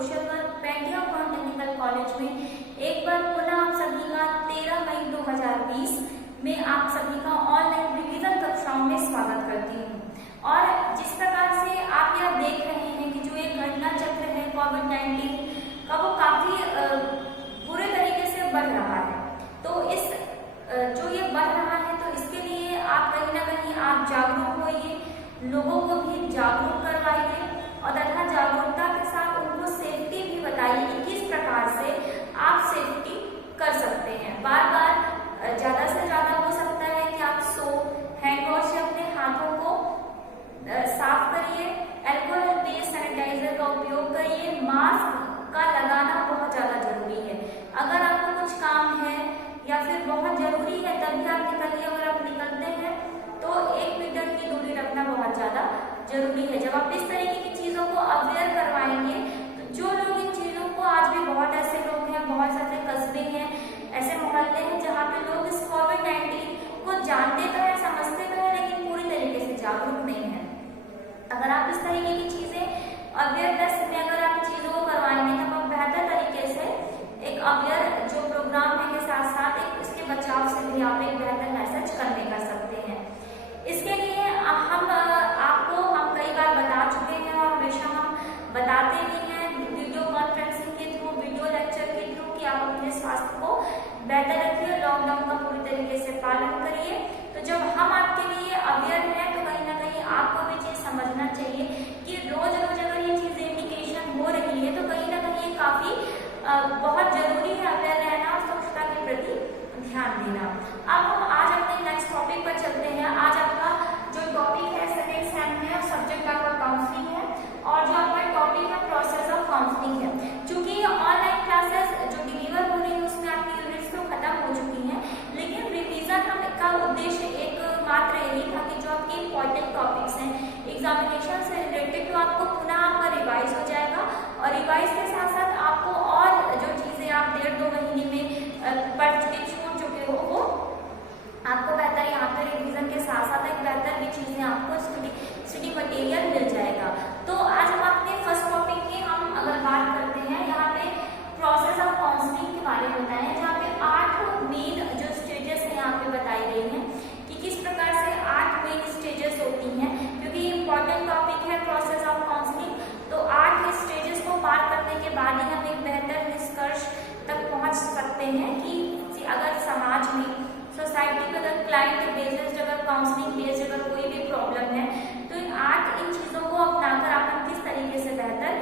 Social work पेंटिया technical college में एक बार पुनः आप सभी का 13 मई 2020 में आप सभी का ऑनलाइन रिवीजन कक्षाओं में स्वागत करती हूँ। और जिस प्रकार से आप यह देख रहे हैं कि जो एक घटना चक्र है कोविड-19 का वो काफी बुरे तरीके से बढ़ रहा है, तो इस जो ये बढ़ रहा है तो इसके लिए आप कहीं ना कहीं आप जागरूक होइए, लोगों को भी जागरूक करवाइए और तथा जागरूकता के साथ उनको सेफ्टी भी बताइए कि किस प्रकार से आप सेफ्टी कर सकते हैं। बार बार ज्यादा से ज्यादा हो सकता है कि आप हैंड वॉश से अपने हाथों को साफ करिए, अल्कोहल बेस्ड सैनिटाइजर का उपयोग करिए, मास्क का लगाना बहुत ज्यादा जरूरी है। अगर आपको कुछ काम है या फिर बहुत जरूरी है तभी आप निकलिए, अगर आप निकलते हैं तो 1 मीटर की दूरी रखना बहुत ज्यादा जरूरी है। जब आप इस तरीके की चीजों को अवेयर करवाएंगे तो जो लोग इन चीजों को, आज भी बहुत ऐसे लोग हैं, बहुत सारे कस्बे हैं, ऐसे मोहल्ले हैं जहाँ पे लोग इस कोविड-19 को जानते तो है, समझते तो है, लेकिन पूरी तरीके से जागरूक नहीं है। अगर आप इस तरीके की चीजें अवेयरनेस में अगर आप चीजों को करवाएंगे तो आप बेहतर तरीके से एक अवेयर जो प्रोग्राम है के साथ साथ एक इसके बचाव से भी आप एक बेहतर मैसेज कन्वे कर सकते हैं। इसके लिए हम कई बार बता चुके हैं और हमेशा हम बताते भी हैं वीडियो कॉन्फ्रेंसिंग के थ्रू, वीडियो लेक्चर के थ्रू कि आप अपने स्वास्थ्य को बेहतर रखिए, लॉकडाउन का पूरी तरीके से पालन करिए। तो जब हम आपके लिए अवेयर हैं तो कहीं ना कहीं आपको भी चीज समझना चाहिए कि रोज रोज अगर ये चीजें इंडिकेशन हो रही है तो कहीं ना कहीं काफी बहुत जरूरी है अवेयर रहना और स्वच्छता के प्रति ध्यान देना। अब हम आज अपने नेक्स्ट टॉपिक पर चलते हैं। आज आपका जो टॉपिक है सेकेंड सेम है और सब्जेक्ट आपका काउंसलिंग है और जो आपका टॉपिक है प्रोसेस ऑफ काउंसलिंग है। क्योंकि ऑनलाइन क्लासेस जो डिलीवर हो रही है उसमें आपकी यूनिट्स तो खत्म हो चुकी हैं, लेकिन रिवीजन का उद्देश्य एक मात्र यही था कि जो आपके इंपॉर्टेंट टॉपिक्स हैं एग्जामिनेशन से रिलेटेड तो आपको पुनः आपका रिवाइज हो जाएगा और रिवाइज के साथ साथ आपको और जो चीजें आप 1.5-2 महीने में पढ़ चुके छूट चुके हो वो आपको बेहतर यहाँ पे रिवीजन के साथ साथ एक बेहतर भी चीजें आपको स्टडी मटेरियल मिल जाएगा। तो आज हम अपने फर्स्ट टॉपिक की हम अगर बात करते हैं, यहाँ पे प्रोसेस ऑफ काउंसलिंग के बारे में बताएं, जहाँ पे 8 मेन जो स्टेजेस है यहाँ पे बताई गई हैं कि किस प्रकार से 8 मेन स्टेजेस होती हैं। क्योंकि इम्पोर्टेंट टॉपिक है प्रोसेस ऑफ काउंसलिंग, तो 8 स्टेजेस को पार करने के बाद ही हम एक बेहतर निष्कर्ष तक पहुंच सकते हैं कि अगर समाज में सोसाइटी में अगर क्लाइंट बेस्ड अगर काउंसलिंग बेस्ड अगर कोई भी प्रॉब्लम है तो इन चीजों को अपनाकर आप किस तरीके से बेहतर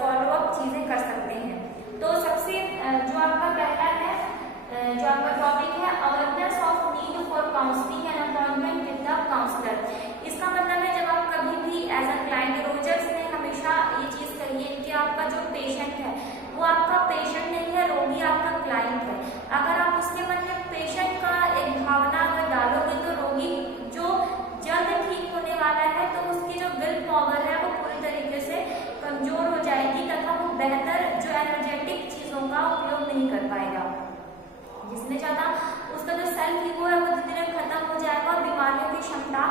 फॉलो अप चीजें कर सकते हैं। तो सबसे जो आपका पहला है जो आपका टॉपिक है awareness of need for counselling and appointment with the counsellor. इसका मतलब है जब आप कभी भी एज अ क्लाइंट, रोजर्स ने हमेशा ये चीज कही है कि आपका जो पेशेंट है वो आपका पेशेंट नहीं है, रोगी आपका क्लाइंट है। अगर आप उसके मन में पेशेंट का एक भावना अगर डालोगे तो रोगी जो जल्द ठीक होने वाला है तो उसकी जो विल पावर है वो पूरी तरीके से कमजोर हो जाएगी तथा वो बेहतर जो एनर्जेटिक चीजों का उपयोग नहीं कर पाएगा, जिसमें ज्यादा उसका जो सेल्फ ईगो है वो धीरे धीरे खत्म हो जाएगा और बीमारियों की क्षमता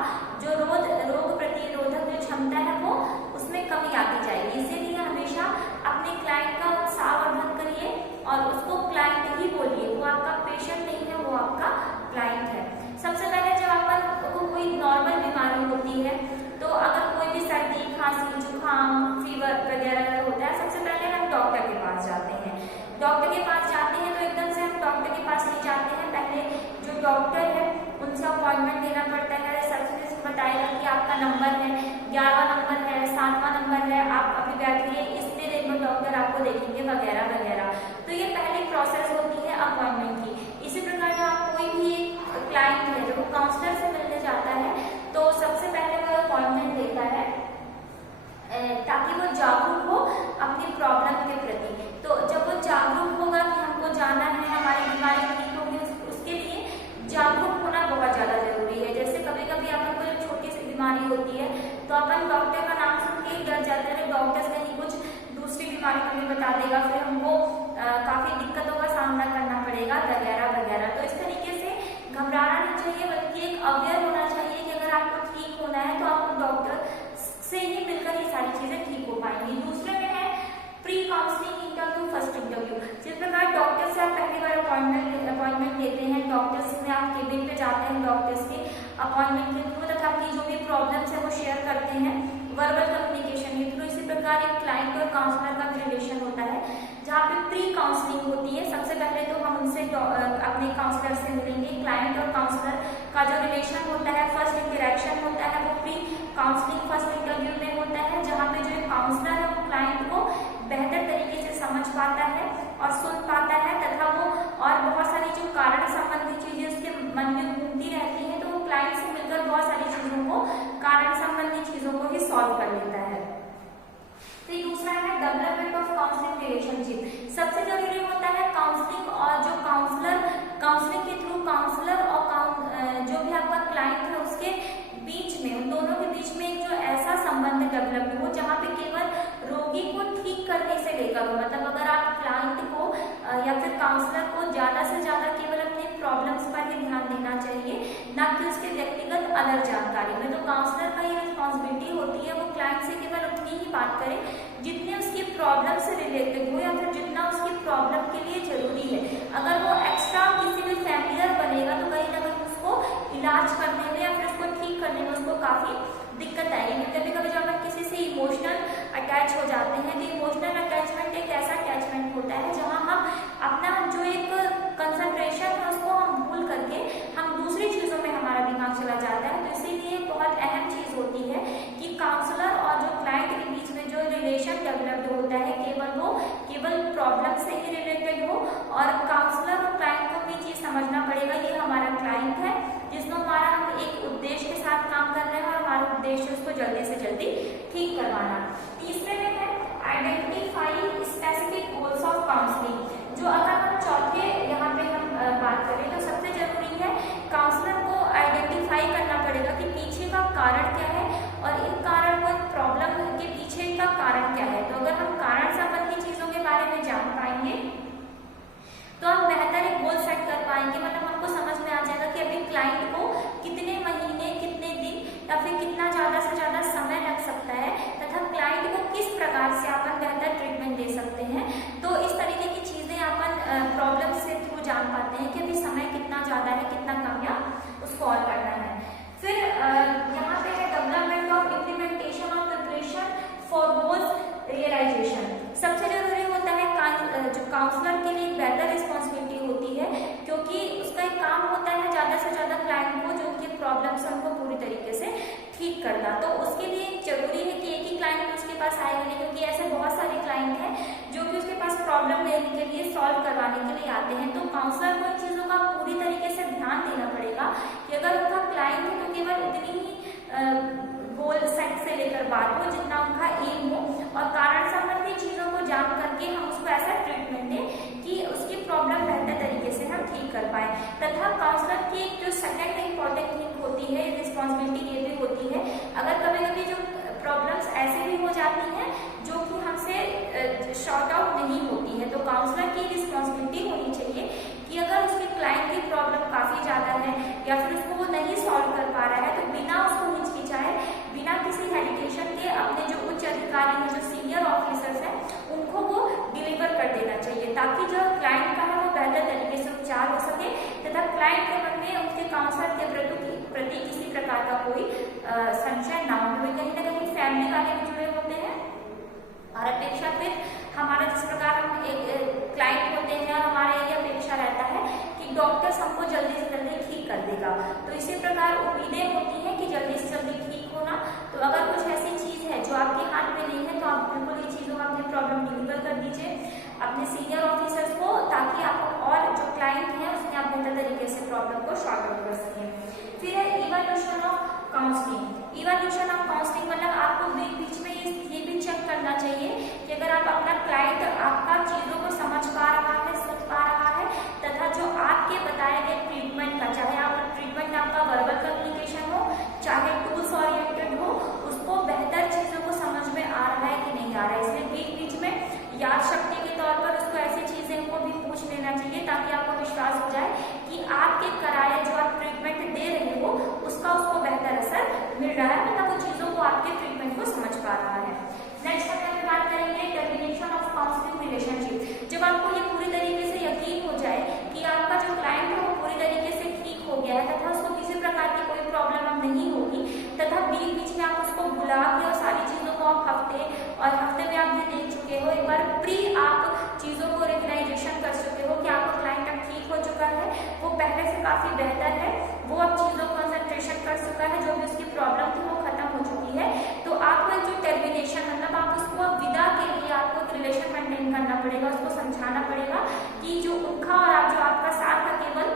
जो रोग प्रतिरोधक जो क्षमता है वो उसमें कमी आती जाएगी। इसीलिए हमेशा अपने क्लाइंट का उत्साहवर्धन करिए और उसको क्लाइंट ही बोलिए, वो आपका पेशेंट नहीं है, वो आपका क्लाइंट है। सबसे पहले जब आपको कोई नॉर्मल बीमारी होती है तो अगर कोई भी सर्दी, खांसी, जुकाम, फीवर वगैरह होता है, सबसे पहले हम डॉक्टर के पास जाते हैं। डॉक्टर के पास जाते हैं तो एकदम से हम डॉक्टर के पास नहीं जाते हैं, पहले जो डॉक्टर है उनसे अपॉइंटमेंट लेना पड़ता है। रिसेप्शनिस्ट बताएगा कि आपका नंबर है 11वां नंबर है, 7वां नंबर है, आप अभी बैठिए, इतने देर में डॉक्टर आपको देखेंगे वगैरह वगैरह। तो ये पहली प्रोसेस होती है अपॉइंटमेंट की। इसी प्रकार जब आप कोई भी एक क्लाइंट है जब वो काउंसलर से मिलने जाता है तो सबसे पहले वो अपॉइंटमेंट लेता है ताकि वो जागरूक हो अपनी प्रॉब्लम के प्रति। तो जब वो जागरूक होगा कि हमको जाना है, हमारी बीमारी ठीक होगी, उसके लिए जागरूक होना बहुत ज्यादा जरूरी है। जैसे कभी कभी अपन को जो छोटी सी बीमारी होती है तो अपन डॉक्टर का नाम सुन के डर जाते हैं, डॉक्टर कहीं कुछ दूसरी बीमारी हमें बता देगा, फिर हमको काफी दिक्कतों का सामना करना पड़ेगा वगैरह वगैरह। तो इस तरीके से घबराना नहीं चाहिए, बल्कि एक अवेयर होना चाहिए कि अगर आपको ठीक होना है तो आपको डॉक्टर से ही मिलकर ये सारी चीजें ठीक हो पाएंगी। दूसरे में है प्री प्रॉब्लम्स है वो शेयर करते हैं वर्बल कम्युनिकेशन के थ्रू। इसी प्रकार एक क्लाइंट और काउंसलर का भी रिलेशन होता है, जहाँ पे प्री काउंसलिंग होती है। सबसे पहले तो हम उनसे अपने काउंसलर से मिलेंगे। क्लाइंट और काउंसलर का जो रिलेशन होता है, फर्स्ट इंटरेक्शन होता है, वो प्री काउंसलिंग फर्स्ट इंटरव्यू में होता है, जहाँ पे जो काउंसलर है वो क्लाइंट को बेहतर तरीके से समझ पाता है और सुन पाता है, तथा वो और बहुत सारी जो कारण संबंधी चीजें उसके मन में घूमती रहती है, तो वो क्लाइंट से मिलकर बहुत सारी चीजों को, कारण संबंधी चीजों को ही सॉल्व कर लेता है। फिर दूसरा है डेवलपमेंट ऑफ काउंसलिंग रिलेशनशिप। सबसे जरूरी होता है काउंसलिंग और जो काउंसलिंग के थ्रू काउंसलर और जो भी आपका क्लाइंट है उसके बीच में, उन दोनों के बीच में एक जो ऐसा संबंध डेवलप हो जहाँ पे केवल रोगी को ठीक करने से लेकर, मतलब अगर आप क्लाइंट को या फिर काउंसलर को ज्यादा से ज्यादा केवल अपने प्रॉब्लम्स पर ही ध्यान देना चाहिए, ना कि उसके व्यक्तिगत अलग जानकारी में। तो काउंसलर का ये रिस्पॉन्सिबिलिटी होती है वो क्लाइंट से केवल उतनी ही बात करे जितने उसकी प्रॉब्लम से रिलेटेड हो या फिर जितना उसकी प्रॉब्लम के लिए जरूरी है। अगर वो एक्स्ट्रा किसी में फैमिलियर बनेगा तो कहीं ना कहीं उसको इलाज करने में या फिर उसको ठीक करने में उसको काफी दिक्कत आएगी। कभी कभी जब हम किसी से इमोशनल अटैच हो जाते हैं, तो इमोशनल अटैचमेंट एक ऐसा अटैचमेंट होता है जहां हम अपना जो एक कंसंट्रेशन है उसको हम भूल करके हम दूसरी चीजों में हमारा दिमाग चला जाता है। तो इसीलिए बहुत अहम चीज होती है कि काउंसलर और जो क्लाइंट के बीच में जो रिलेशन डेवलप्ड होता है केवल प्रॉब्लम से ही रिलेटेड हो, और काउंसलर और क्लाइंट को भी चीज समझना पड़ेगा ये हमारा क्लाइंट है जिसमें हमारा हम एक उद्देश्य के साथ काम कर रहे हैं और हमारा उद्देश्य उसको जल्दी से जल्दी ठीक करवाना। तीसरे में है identify specific goals of counselling. जो अगर हम चौथे यहाँ पे हम बात करें तो सबसे जरूरी है काउंसलर को आइडेंटिफाई करना पड़ेगा कि पीछे का कारण क्या है और इन कारण को, प्रॉब्लम के पीछे का कारण क्या है। तो अगर हम कारण संबंधी चीजों के बारे में जान पाएंगे तो हम बेहतर एक गोल सेट कर पाएंगे। मतलब हमको समझ में आ जाएगा कि अभी क्लाइंट को कितने महीने, कितने दिन या फिर कितना ज्यादा से ज्यादा समय लग सकता है, तथा क्लाइंट को किस प्रकार से अपन बेहतर ट्रीटमेंट दे सकते हैं। तो इस तरीके की चीजें अपन प्रॉब्लम से थ्रू जान पाते हैं कि अभी समय कितना ज्यादा है, कितना कम या उसको और करना है। फिर यहाँ पे है development of implementation of preparation for goals realisation. सबसे जरूरी होता है जो काउंसलर के लिए एक बेहतर रिस्पॉन्सिबिलिटी होती है, क्योंकि उसका एक काम होता है ज्यादा से ज्यादा क्लाइंट को जो उनके प्रॉब्लम्स है उनको पूरी तरीके से ठीक करना। तो उसके लिए जरूरी है कि एक ही क्लाइंट उसके पास आएगा नहीं, क्योंकि ऐसे बहुत सारे क्लाइंट हैं जो कि उसके पास प्रॉब्लम लेने के लिए, सॉल्व करवाने के लिए आते हैं। तो काउंसलर को इन चीजों का पूरी तरीके से ध्यान देना पड़ेगा कि अगर उनका क्लाइंट है तो केवल उतनी ही गोल सेट से लेकर बात हो जितना उनका एम हो, और कारण संबंधी चीजों को जान करके हम उसको ऐसा ट्रीटमेंट दें कि उसकी प्रॉब्लम बेहतर तरीके से हम ठीक कर पाए। तथा काउंसलर की जो सेकंड इंपॉर्टेंट थिंग होती है, रिस्पॉन्सिबिलिटी ये भी होती है, अगर कभी कभी जो प्रॉब्लम्स ऐसे भी हो जाती हैं जो कि हमसे शॉर्ट आउट नहीं होती है, तो काउंसलर की रिस्पॉन्सिबिलिटी होनी चाहिए कि अगर उसके क्लाइंट की प्रॉब्लम काफी ज्यादा है या फिर उसको वो नहीं सॉल्व कर पा रहा है, तो बिना उसको हिचकिचाए, बिना किसी हेजिटेशन के अपने जो उच्च अधिकारी हैं, जो सीनियर ऑफिसर्स हैं, उनको वो डिलीवर कर देना चाहिए, ताकि जो क्लाइंट का है वो बेहतर तरीके से उपचार हो सके तथा क्लाइंट के मन में उनके काउंसलर के प्रति किसी प्रकार का कोई संशय ना हो। कहीं ना कहीं फैमिली वाले भी जुड़े होते हैं और अपेक्षाकृत हमारा जिस प्रकार हम एक क्लाइंट होते हैं और हमारा ये अपेक्षा रहता है कि डॉक्टर्स हमको जल्दी से जल्दी ठीक कर देगा, तो इसी प्रकार उम्मीदें होती हैं कि जल्दी से जल्दी ठीक होना। तो अगर कुछ ऐसी चीज है जो आपके हाथ में नहीं है तो आप बिल्कुल ये चीजों का अपनी प्रॉब्लम डिलीवर कर दीजिए अपने सीनियर ऑफिसर्स को, ताकि आप और जो क्लाइंट है उसमें आप बेहतर तरीके से प्रॉब्लम को सॉर्ट आउट कर सकें। फिर है evaluation of counselling. Evaluation of counselling मतलब आपको बीच में ये भी चेक करना चाहिए कि अगर आप अपना क्लाइंट आपका चीजों को समझ पा रहा है, सुन पा रहा है, तथा जो आपके बताए गए ट्रीटमेंट का, चाहे आप ट्रीटमेंट आपका वर्बल कम्युनिकेशन हो, चाहे टूल्स ओरिएंटेड हो, उसको बेहतर चीजों को समझ में आ रहा है कि नहीं आ रहा है। इसलिए बीच में याद शक्ति के तौर पर उसको ऐसी चीजें को भी पूछ लेना चाहिए ताकि आपको विश्वास हो जाए कि आपके कराए जो आप ट्रीटमेंट दे रहे हो उसका उसको बेहतर असर मिल रहा है, मतलब वो चीजों को आपके ट्रीटमेंट को समझ पा रहा है। नेक्स्ट हम बात करेंगे टर्मिनेशन ऑफ काउंसलिंग रिलेशनशिप। जब आपको ये पूरी तरीके से यकीन हो जाए कि आपका जो क्लाइंट है वो पूरी तरीके से ठीक हो गया है तथा उसको किसी प्रकार की कोई प्रॉब्लम अब नहीं होगी, तथा काफी बेहतर है, वो अब चीजों को कंसंट्रेशन कर चुका है, जो भी उसकी प्रॉब्लम थी वो खत्म हो चुकी है। तो आपको जो टर्मिनेशन मतलब आप उसको अब विदा के लिए आपको एक रिलेशन मेंटेन करना पड़ेगा, उसको समझाना पड़ेगा कि जो उनका और आप जो आपका साथ का केवल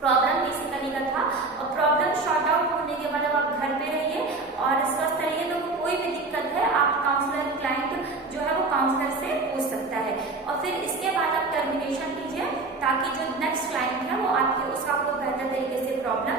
प्रॉब्लम बेसिकली का था, और प्रॉब्लम शॉर्ट आउट होने के बाद अब आप घर पे रहिए और स्वस्थ रहिए। तो कोई भी दिक्कत है आप काउंसलर क्लाइंट जो है वो काउंसलर से पूछ सकता है, और फिर इसके बाद आप टर्मिनेशन कीजिए ताकि जो नेक्स्ट क्लाइंट है वो आपके उसका आपको बेहतर तरीके से प्रॉब्लम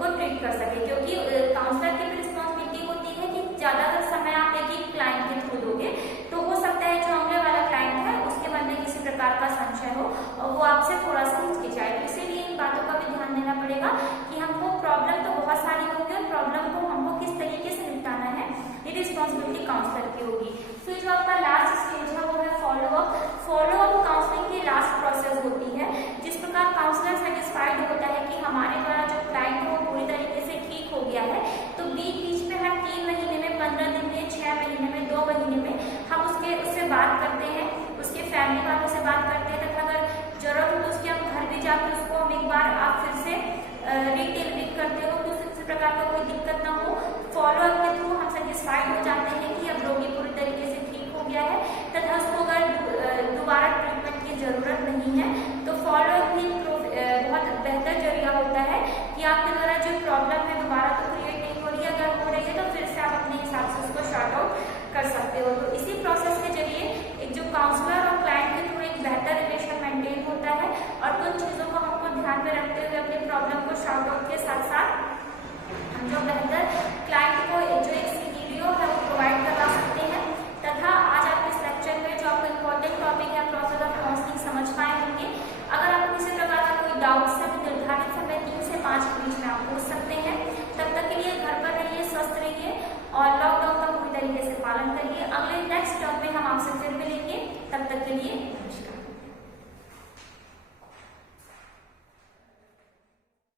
को ट्रीट कर सके, क्योंकि काउंसलर की भी रिस्पॉन्सिबिलिटी होती है कि ज्यादातर समय आप एक ही क्लाइंट के थ्रू दोगे, तो हो सकता है जो अगले वाला क्लाइंट है उसके मन में किसी प्रकार का संशय हो और वो आपसे थोड़ा सा हिचकिचाए। तो इसीलिए इन बातों का भी ध्यान देना पड़ेगा कि हमको प्रॉब्लम तो बहुत सारी होगी और प्रॉब्लम को हमको किस तरीके से निपटाना है ये रिस्पॉन्सिबिलिटी काउंसलर की होगी। फिर जो आपका लास्ट स्टेज है वो है फॉलोअप। फॉलोअप काउंसलिंग की लास्ट प्रोसेस होती है। जिस प्रकार काउंसलर सेटिस्फाइड होता है कि हमारे द्वारा जो क्लाइंट है वो पूरी तरीके से ठीक हो गया है, तो बीच में हर 3 महीने में, 15 दिन में, 6 महीने में, 2 महीने में हम उससे बात करते हैं, उसके फैमिली वालों से बात करते हैं, तथा अगर जरूरत हो तो उसके हम घर भी जाकर उसको हम एक बार आप फिर से रिटेल करते हो, तो किसी प्रकार का कोई दिक्कत ना हो। फॉलोअप के थ्रू हम सेटिस्फाइड हो जाते हैं कि अब रोगी पूरी तरीके से ठीक हो गया है, तथा उसको अगर दोबारा ट्रीटमेंट की जरूरत नहीं है तो फॉलोअप भी बहुत बेहतर जरिया होता है कि आपके द्वारा जो प्रॉब्लम है दोबारा तो क्रिएट नहीं हो रही है, अगर हो रही है तो फिर से आप अपने हिसाब से उसको शॉर्ट आउट कर सकते हो। तो इसी प्रोसेस के जरिए एक जो काउंसलर और क्लाइंट के थ्रू एक बेहतर रिलेशन मेंटेन होता है, और कुछ चीजों को हमको ध्यान में रखते हुए अपनी प्रॉब्लम को शॉर्ट आउट के साथ साथ हम जो बेहतर क्लाइंट को जो एक सिनेरियो है वो प्रोवाइड करवा सकते हैं। तथा आज आप इस लेक्चर में जो आपको इम्पोर्टेंट टॉपिक है प्रोसेस ऑफ काउंसलिंग समझ पाए होंगे। अगर आपको किसी प्रकार का कोई डाउट्स है तो निर्धारित समय 3 से 5 के बीच में आप पूछ सकते हैं। तब तक के लिए घर पर रहिए, स्वस्थ रहिए और लॉकडाउन का पूरी तरीके से पालन करिए। अगले नेक्स्ट टर्म में हम आपसे फिर